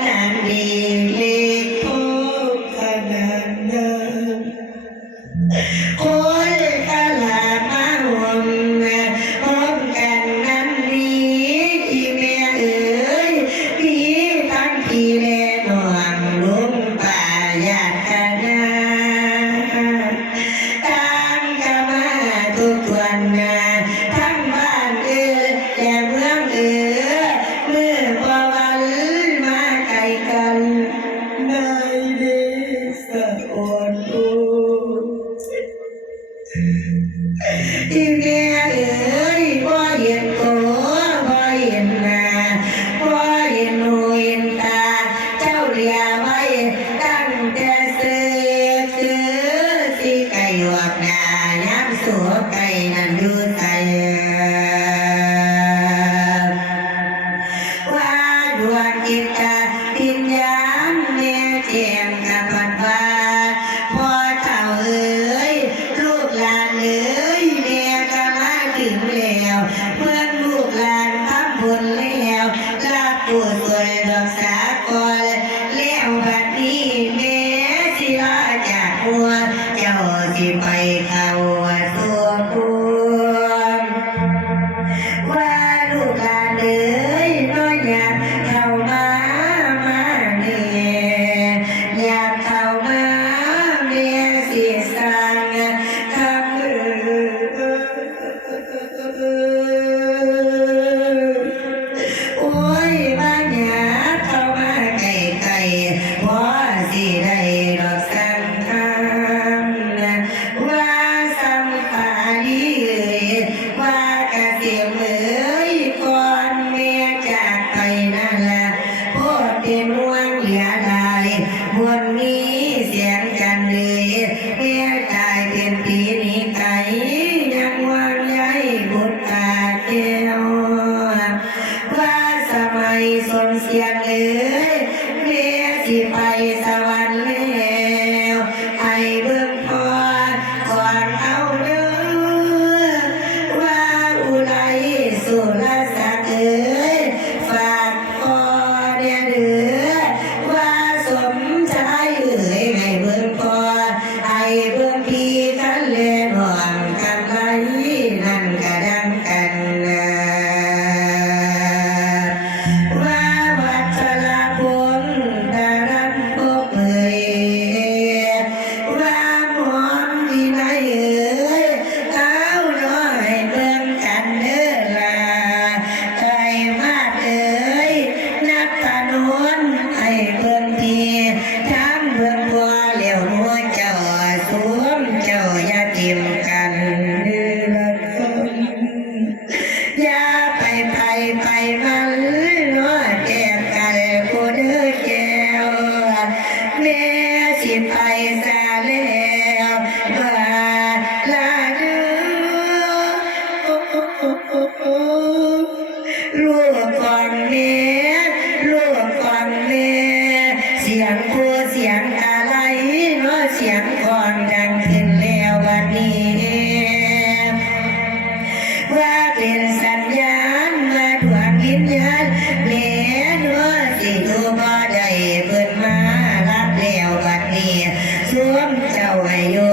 an ที่แม่เอ๋ยพ่อเห็นโตพ่อเห็นนาพ่อเห็นหนูเห็นตา เจ้าเรียไว้ตั้งแต่ซื้อซื้อที่ไก่หวกนาย้ำสัวไก่นั่ดูใจว่าดวงจิตตาพิญญาเมเจียมกับ give I Yeah. ไปไปมันล้อแตกไก่กเด้อกแม่สิไปซาแล้วว่าลาเด้อลูกก่อนแม่ลูกก่อนแม่เสียงโคเสียงอะไรเนาะเสียงคอนด para ellos